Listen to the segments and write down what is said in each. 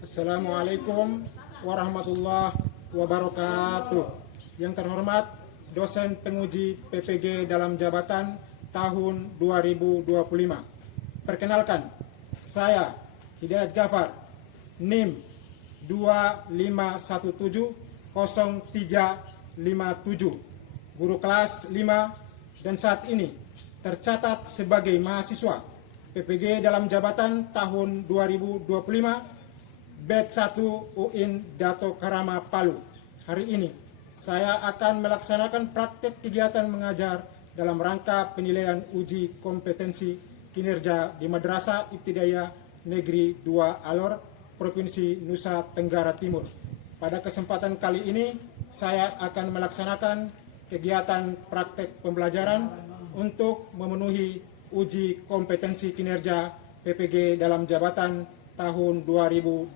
Assalamualaikum warahmatullahi wabarakatuh. Yang terhormat dosen penguji PPG dalam jabatan tahun 2025. Perkenalkan, saya Hidayat Jafar, NIM 25170357, guru kelas 5, dan saat ini tercatat sebagai mahasiswa PPG dalam jabatan tahun 2025 Batch 1 UIN Dato Karama Palu. Hari ini saya akan melaksanakan praktek kegiatan mengajar dalam rangka penilaian uji kompetensi kinerja di Madrasah Ibtidaiyah Negeri 2 Alor, Provinsi Nusa Tenggara Timur. Pada kesempatan kali ini saya akan melaksanakan kegiatan praktek pembelajaran untuk memenuhi uji kompetensi kinerja PPG dalam jabatan tahun 2025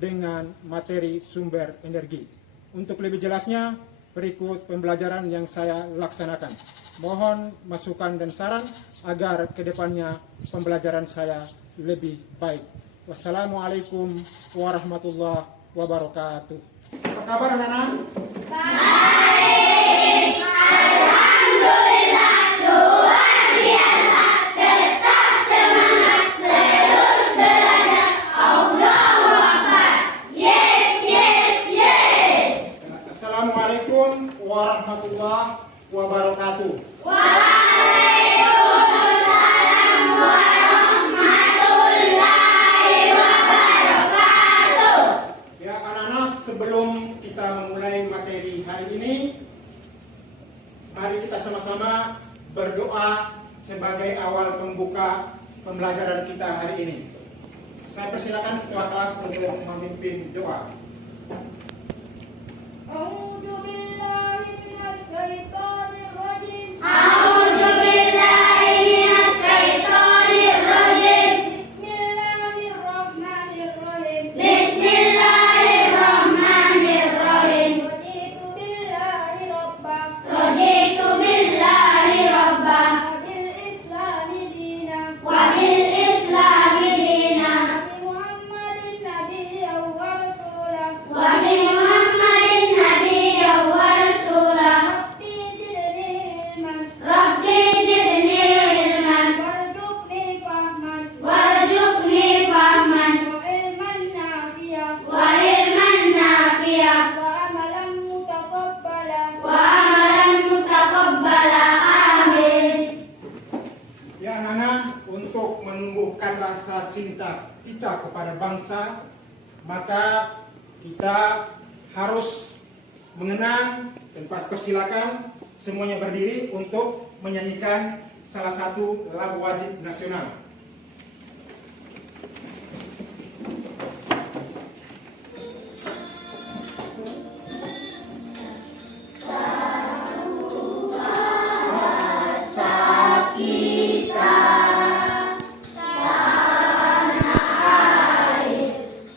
dengan materi sumber energi. Untuk lebih jelasnya, berikut pembelajaran yang saya laksanakan. Mohon masukan dan saran agar kedepannya pembelajaran saya lebih baik. Wassalamualaikum warahmatullahi wabarakatuh. Apa kabar anak-anak? Baik, alhamdulillah, luar biasa. Tetap semangat, terus belajar. Allahu Akbar. Yes, yes, yes. Assalamualaikum warahmatullahi wabarakatuh. Waalaikumsalam warahmatullahi wabarakatuh. Ya anak-anak, sebelum kita memulai materi hari ini, mari kita sama-sama berdoa sebagai awal pembuka pembelajaran kita hari ini. Saya persilakan ketua kelas untuk memimpin doa. A'udzu billahi minasy syaithanir rajim. A'udzu billahi minasy syaithanir rajim. Bismillahirrahmanirrahim. Bismillahirrahmanirrahim. Raditu billahi rabbah Raditu billahi rabbah wa bil islami dinan wa bil islami dinan wa bi Muhammadin nabiyyan wa rasulah wa bi Muhammadin nabiyyan wa rasulah. Rabbi zidni ilman Rabbi zidni ilman warzuqni fahman warzuqni fahman wa ilman nafi'an wa ilman nafi'an wa amalan mutaqabbalan. wa amalan mutaqabbala. Amin. Ya anak-anak, untuk menumbuhkan rasa cinta kita kepada bangsa, maka kita harus mengenang dan persilakan semuanya berdiri untuk menyanyikan salah satu lagu wajib nasional.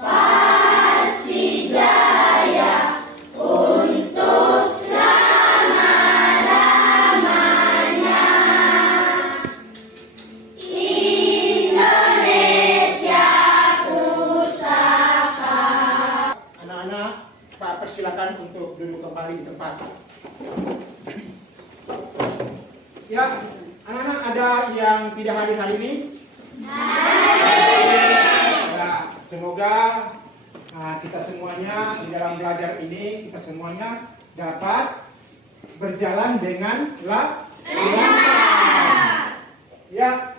Pasti jaya untuk selama-lamanya. Indonesia pusaka. Anak-anak, Pak persilakan untuk duduk kembali di tempat. Ya, anak-anak ada yang tidak hadir hari ini? Ya, semoga kita semuanya di dalam belajar ini, kita semuanya dapat berjalan dengan lancar. Ya,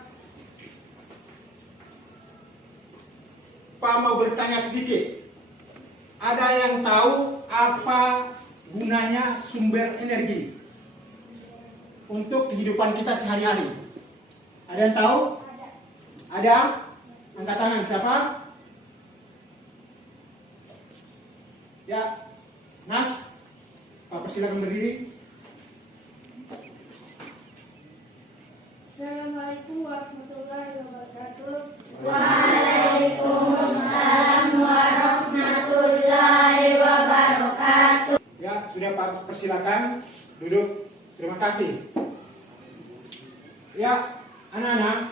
Pak mau bertanya sedikit. Ada yang tahu apa gunanya sumber energi untuk kehidupan kita sehari-hari? Ada yang tahu? Ada? Angkat tangan, siapa? Ya, Nas, Pak persilakan berdiri. Assalamualaikum warahmatullahi wabarakatuh. Waalaikumsalam warahmatullahi wabarakatuh. Ya, sudah Pak persilakan duduk. Terima kasih. Ya, anak-anak,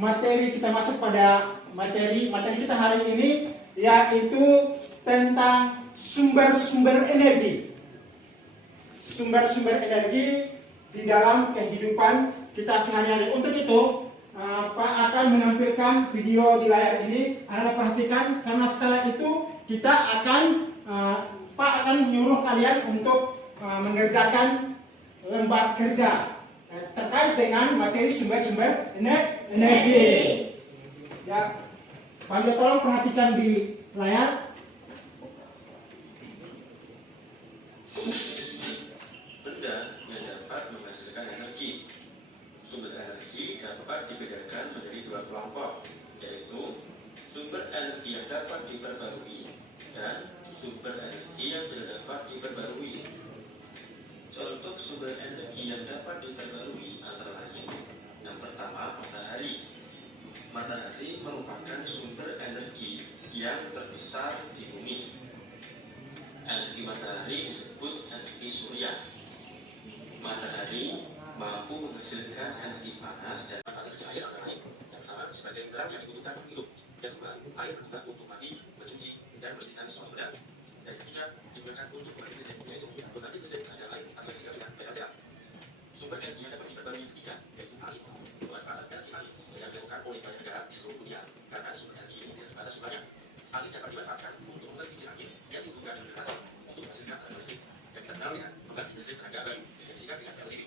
materi kita masuk pada materi kita hari ini yaitu tentang sumber-sumber energi. Sumber-sumber energi di dalam kehidupan kita sehari-hari. Untuk itu, Pak akan menampilkan video di layar ini. Anda perhatikan, karena setelah itu kita akan Pak akan menyuruh kalian untuk mengerjakan lembar kerja terkait dengan materi sumber-sumber energi. Ya, Pak tolong perhatikan di layar. Benda yang dapat menghasilkan energi. Sumber energi dapat dibedakan menjadi dua kelompok, yaitu sumber energi yang dapat diperbarui dan sumber energi yang tidak dapat diperbarui. Contoh sumber energi yang dapat diperbarui antara lain: yang pertama, matahari. Matahari merupakan sumber energi yang terbesar di bumi. Energi matahari disebut energi surya. Matahari mampu menghasilkan energi panas dan energi air antara lain. Yang pertama, sebagai terang yang dibutuhkan untuk hidup. Yang kedua, air digunakan untuk mandi, mencuci, dan membersihkan semua benda. Dan ketiga, digunakan untuk membagi listrik, yaitu pembangkit listrik tenaga air atau listrik dengan PLTA. Sumber energi yang dapat diperbarui yang ketiga, yaitu alih. Pemanfaatan energi alih sedang dilakukan oleh banyak negara di seluruh dunia karena sumber energi ini tidak terbatas jumlahnya. Alih dapat dimanfaatkan untuk mengolah biji angin yang dibutuhkan dengan generator untuk menghasilkan tenaga listrik yang kita kenal dengan pembangkit listrik tenaga bayu yang disingkat dengan PLTB.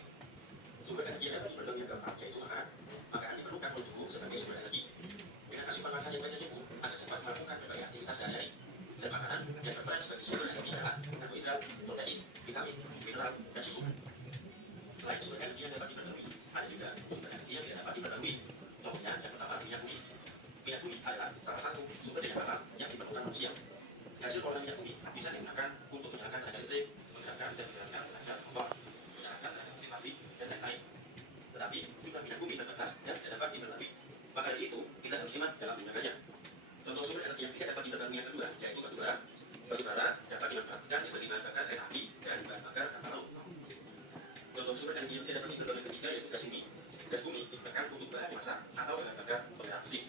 Sumber energi yang dapat diperbarui yang keempat yaitu makan. Makanan diperlukan oleh tubuh sebagai sumber energi. Dengan asupan makan yang banyak cukup, Anda dapat melakukan berbagai aktivitas sehari-hari. Zat makanan yang berperan sebagai sumber energi adalah karbohidrat, protein, vitamin, mineral, dan susu. Selain sumber energi yang dapat diperbarui, ada juga sumber energi yang tidak dapat diperbarui. Contohnya yang pertama, minyak bumi. Minyak bumi adalah salah satu sumber daya alam yang diperlukan manusia. Hasil olahan minyak bumi bisa digunakan untuk menyalakan tenaga listrik, menggerakkan dan menjalankan tenaga motor, menyalakan tenaga mesin pabrik, dan lain-lain. Tetapi jumlah minyak bumi terbatas dan tidak dapat diperbarui. Maka dari itu, kita harus hemat dalam menggunakannya. Contoh sumber energi yang tidak dapat diperbarui yang kedua, yaitu batu bara. Batu bara dapat dimanfaatkan sebagai bahan bakar kereta api dan bahan bakar kapal laut. Contoh sumber energi yang tidak dapat diperbarui yang ketiga yaitu gas bumi. Gas bumi digunakan untuk bahan masak atau bahan bakar penggerak listrik.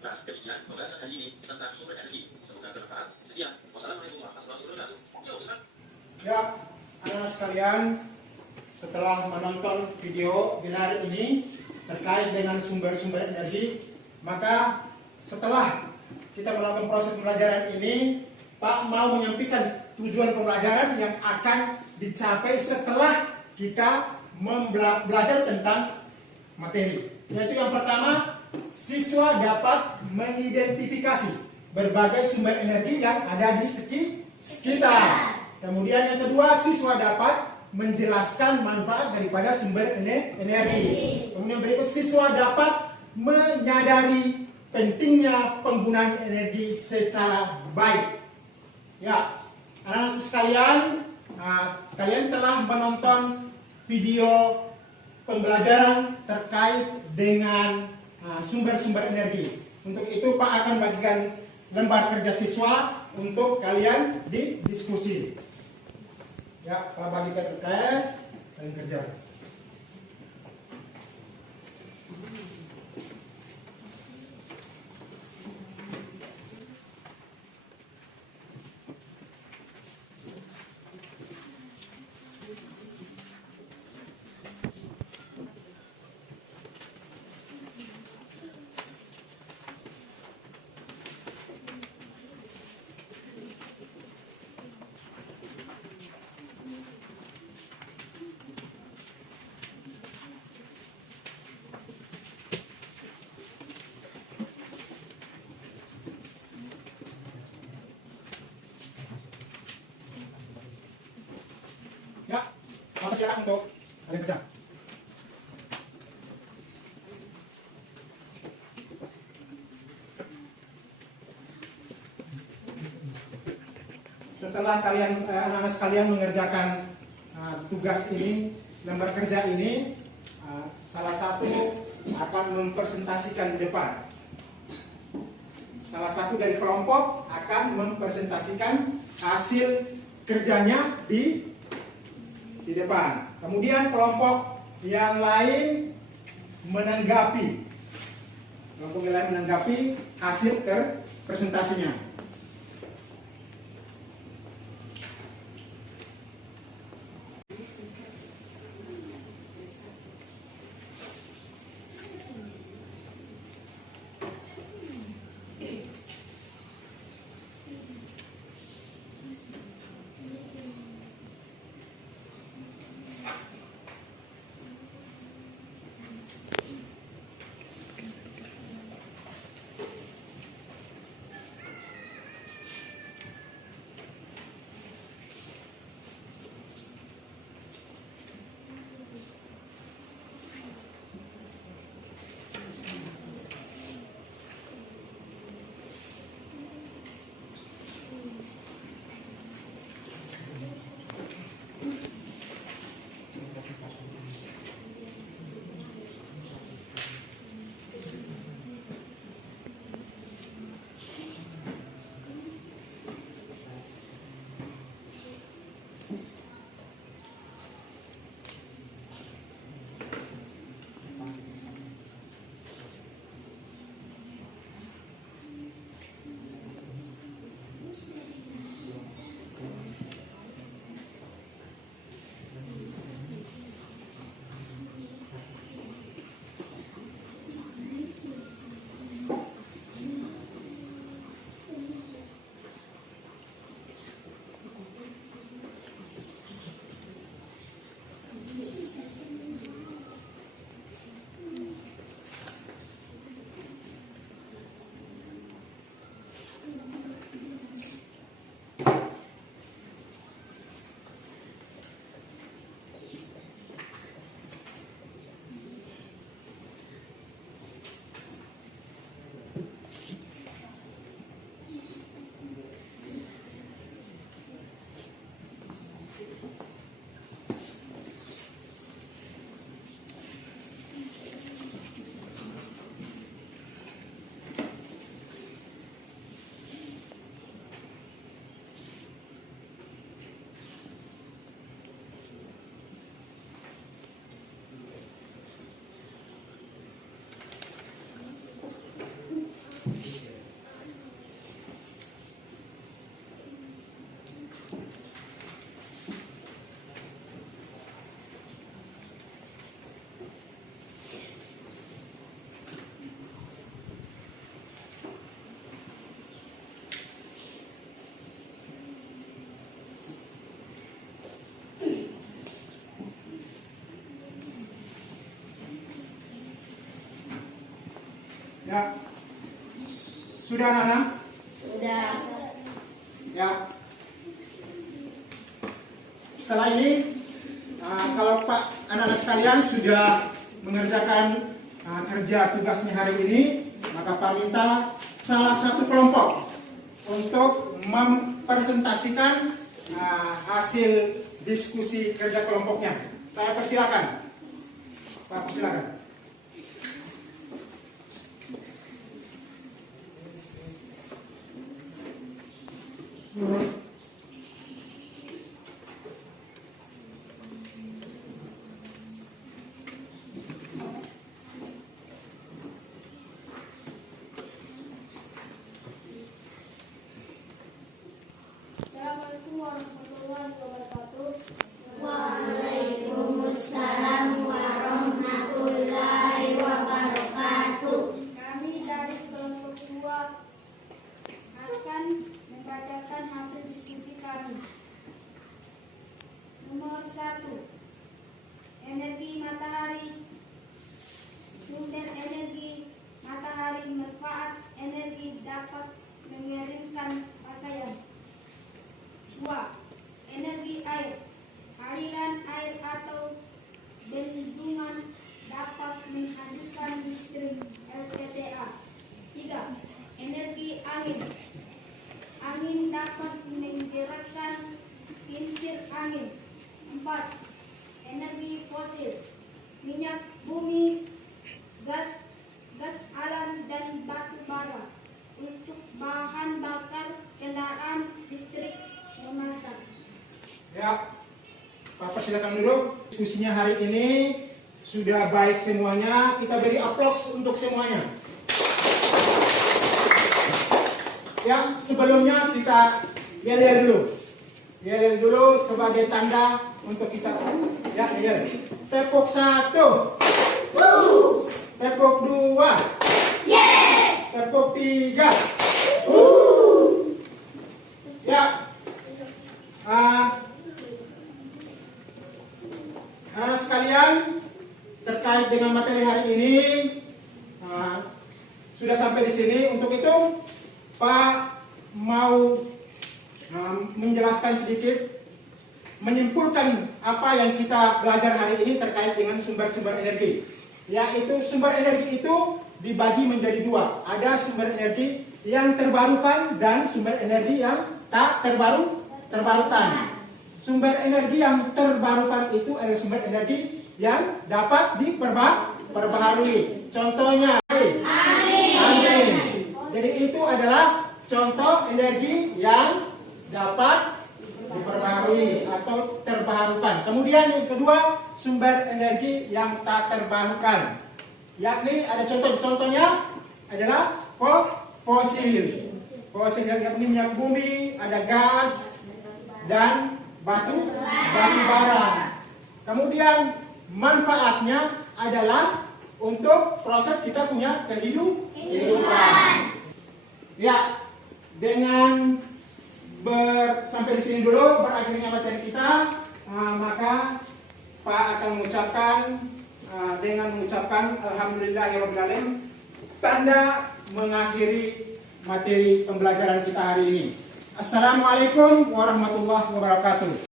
Nah, demikian pembahasan hari ini tentang sumber energi. Semoga bermanfaat. Sekian. Wassalamualaikum warahmatullahi wabarakatuh. Ya, Ustaz. Ya, anak sekalian, setelah menonton video di layar ini terkait dengan sumber-sumber energi, maka setelah kita melakukan proses pembelajaran ini, Pak mau menyampaikan tujuan pembelajaran yang akan dicapai setelah kita belajar tentang materi. Yaitu yang pertama, siswa dapat mengidentifikasi berbagai sumber energi yang ada di sekitar. Kemudian yang kedua, siswa dapat menjelaskan manfaat daripada sumber energi. Kemudian berikut, siswa dapat menyadari pentingnya penggunaan energi secara baik. Ya, anak-anak sekalian, kalian telah menonton video pembelajaran terkait dengan sumber-sumber energi. Untuk itu Pak akan bagikan lembar kerja siswa untuk kalian didiskusi. Ya, Pak bagikan UKS, kalian kerja. Ya, silakan untuk kalian kerja. Setelah kalian anak-anak sekalian mengerjakan tugas ini, lembar kerja ini, salah satu akan mempresentasikan di depan. Salah satu dari kelompok akan mempresentasikan hasil kerjanya di depan. Kemudian kelompok yang lain menanggapi hasil presentasinya. Ya, sudah anak-anak? Sudah. Ya. Setelah ini, kalau Pak anak-anak sekalian sudah mengerjakan kerja tugasnya hari ini, maka Pak minta salah satu kelompok untuk mempresentasikan hasil diskusi kerja kelompoknya. Saya persilakan. Pak, persilakan. Assalamualaikum warahmatullahi wabarakatuh. Waalaikumsalam warahmatullahi wabarakatuh. Kami dari kelompok 2 akan membacakan hasil diskusi kami. Nomor 1. Energi matahari. Sumber energi matahari manfaat energi dapat mengeringkan pakaian. 2. Energi air. Aliran air atau bendungan dapat menghasilkan listrik LPTA. 3. Energi angin. Angin dapat menggerakkan kincir angin. 4. Energi fosil. Minyak bumi, gas alam dan batu bara untuk bahan bakar kendaraan listrik memasak. Ya, Pak persilakan dulu. Diskusinya hari ini sudah baik semuanya. Kita beri aplaus untuk semuanya. yang sebelumnya kita yel-yel dulu. Yel-yel dulu sebagai tanda untuk kita ya yel. Tepuk 1. Tepuk 2. Tepuk 3. Ya. Anak sekalian, terkait dengan materi hari ini sudah sampai di sini. Untuk itu Pak mau menjelaskan sedikit, menyimpulkan apa yang kita belajar hari ini terkait dengan sumber-sumber energi. Yaitu sumber energi itu dibagi menjadi dua. Ada sumber energi yang terbarukan dan sumber energi yang tak terbarukan. Sumber energi yang terbarukan itu adalah sumber energi yang dapat diperbaharui. Contohnya angin. Jadi itu adalah contoh energi yang dapat diperbaharui atau terbarukan. Kemudian yang kedua, sumber energi yang tak terbarukan. Yakni ada contohnya adalah fosil. Fosil yakni minyak bumi, ada gas dan batu bara. Kemudian manfaatnya adalah untuk proses kita punya kehidupan. Ya, dengan sampai di sini dulu berakhirnya materi kita, maka Pak akan mengucapkan dengan mengucapkan alhamdulillahirabbil alamin, tanda mengakhiri materi pembelajaran kita hari ini. Assalamualaikum warahmatullahi wabarakatuh.